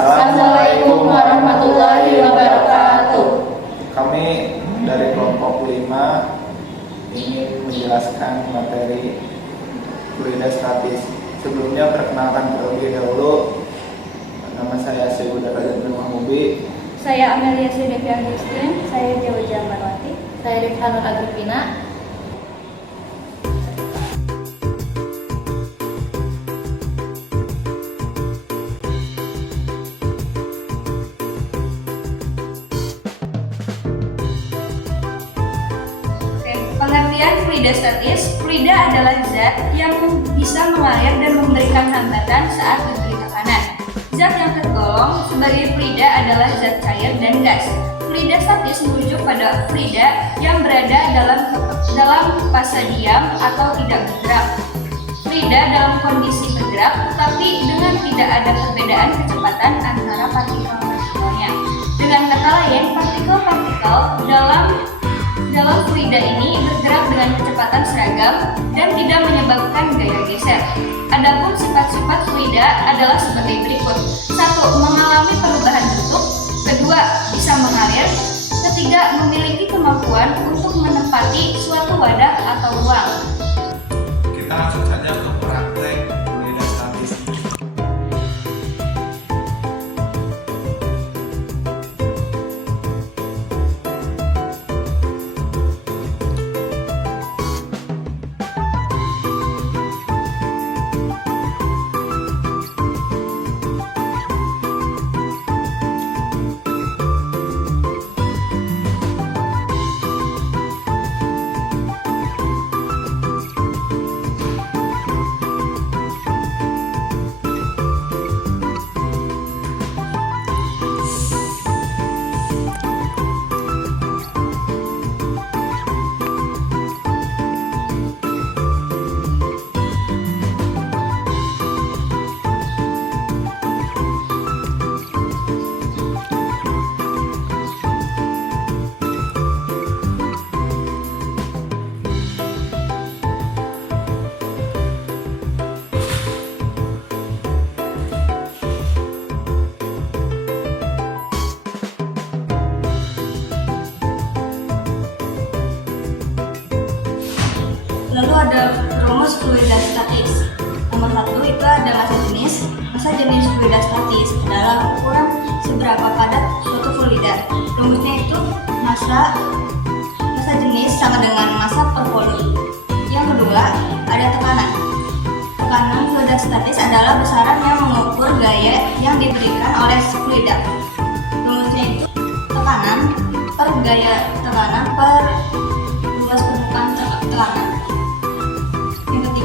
Assalamualaikum warahmatullahi wabarakatuh. Kami dari kelompok 5 ingin menjelaskan materi fluida statis. Sebelumnya perkenalkan terlebih dahulu, nama saya Syekh Darajat bin Mahmubi. Saya Amelia Devi Agustin. Saya Jawa Jamarwati. Saya Rifhanur Agripina. Pengertian fluida statis. Fluida adalah zat yang bisa mengalir dan memberikan hambatan saat diberi tekanan. Zat yang tergolong sebagai fluida adalah zat cair dan gas. Fluida statis merujuk pada fluida yang berada dalam fase diam atau tidak bergerak. Fluida dalam kondisi bergerak, tetapi dengan tidak ada perbedaan kecepatan antara partikel-partikelnya. Dengan kata lain, partikel-partikel dalam fluida ini bergerak dengan kecepatan seragam dan tidak menyebabkan gaya geser. Adapun sifat-sifat fluida adalah sebagai berikut. 1. Mengalami perubahan bentuk. 2. Bisa mengalir. 3. Memiliki kemampuan untuk menempati suatu wadah atau ruang. Kita langsung saja ke praktek fluida statis. Lalu ada rumus fluida statis. Nomor 1 itu ada massa jenis. Massa jenis fluida statis adalah ukuran seberapa padat suatu fluida. Rumusnya itu massa jenis sama dengan massa per volume. Yang kedua ada tekanan. Tekanan fluida statis adalah besaran yang mengukur gaya yang diberikan oleh fluida. Rumusnya itu tekanan per gaya tekanan per luas permukaan tekanan.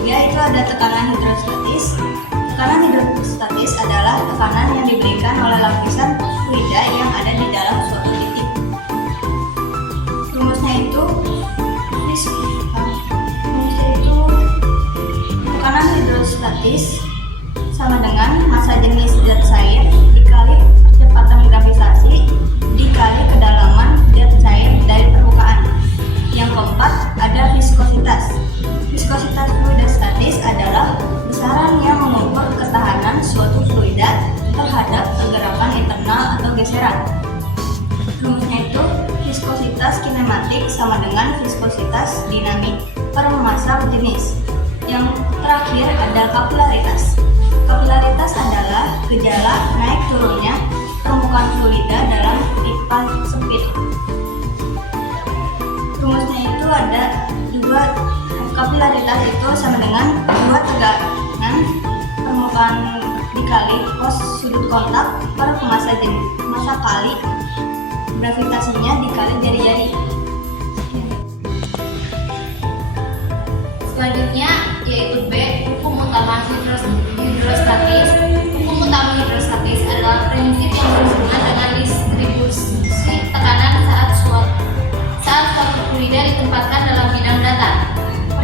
Itu ada tekanan hidrostatis. Tekanan hidrostatis adalah tekanan yang diberikan oleh lapisan fluida yang ada di dalam suatu titik. Rumusnya itu tekanan hidrostatis sama dengan massa jenis zat cair dikali kecepatan gravitasasi dikali kedalaman zat cair dari permukaan. Yang keempat ada viskositas. Viskositas fluida statis adalah besaran yang mengukur ketahanan suatu fluida terhadap pergerakan internal atau geseran. Rumusnya itu viskositas kinematik sama dengan viskositas dinamik per massa jenis. Yang terakhir ada kapilaritas. Kapilaritas adalah gejala naik turunnya permukaan fluida dalam pipa sempit. Rumusnya itu ada juga kapilaritas itu sama dengan dua tegangan permukaan dikali cos sudut kontak per massa kali gravitasinya dikali jari-jari. Selanjutnya yaitu B, hukum utama hidrostatis. Hukum utama hidrostatis adalah prinsip yang berhubungan dengan distribusi tekanan saat suatu fluida ditempatkan dalam bidang datar.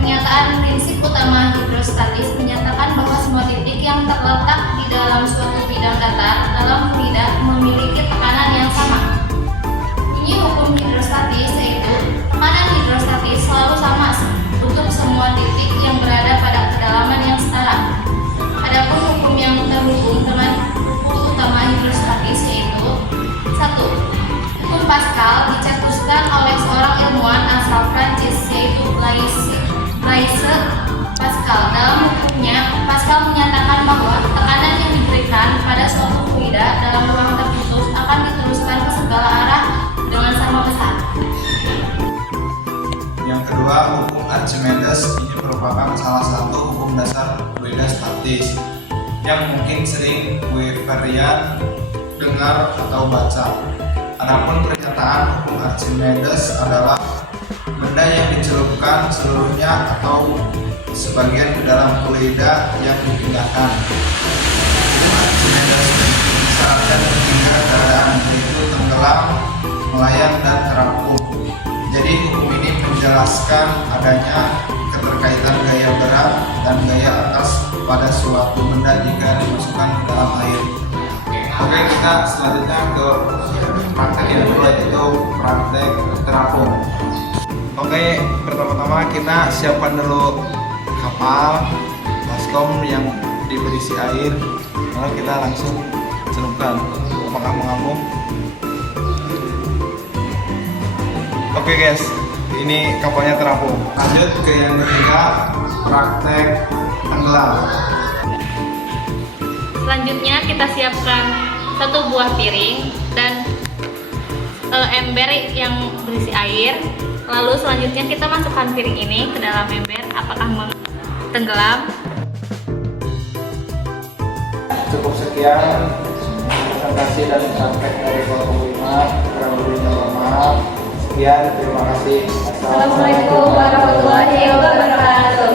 Pernyataan prinsip utama hidrostatis menyatakan bahwa semua titik yang terletak di dalam suatu bidang datar dalam fluida memiliki tekanan yang sama. Bunyi hukum hidrostatis yaitu tekanan hidrostatis selalu sama untuk semua titik yang berada pada kedalaman yang setara. Adapun hukum yang terhubung dengan hukum utama hidrostatis menyatakan bahwa tekanan yang diberikan pada suatu fluida dalam ruang terputus akan diteruskan ke segala arah dengan sama besar. Yang kedua, hukum Archimedes ini merupakan salah satu hukum dasar fluida statis yang mungkin sering Weberian dengar atau baca. Adapun pernyataan hukum Archimedes adalah benda yang dicelupkan seluruhnya atau sebagian ke dalam fluida yang dipindahkan. Hukum Archimedes mensyaratkan tiga keadaan, yaitu tenggelam, melayang, dan terapung. Jadi hukum ini menjelaskan adanya keterkaitan gaya berat dan gaya atas pada suatu benda jika dimasukkan ke dalam air. Oke, kita selanjutnya ke praktek yang kedua, yaitu praktek terapung. Oke, pertama-tama kita siapkan dulu kapal baskom yang berisi air, lalu kita langsung celupkan. Apakah mengapung? Oke guys, ini kapalnya terapung. Lanjut ke yang ketiga, praktek tenggelam. Selanjutnya kita siapkan satu buah piring dan ember yang berisi air. Lalu selanjutnya kita masukkan piring ini ke dalam ember. Apakah tenggelam? Cukup sekian presentasi dan praktek dari kelompok 5. Kurang lebihnya mohon maaf. Sekian, terima kasih. Assalamualaikum warahmatullahi wabarakatuh.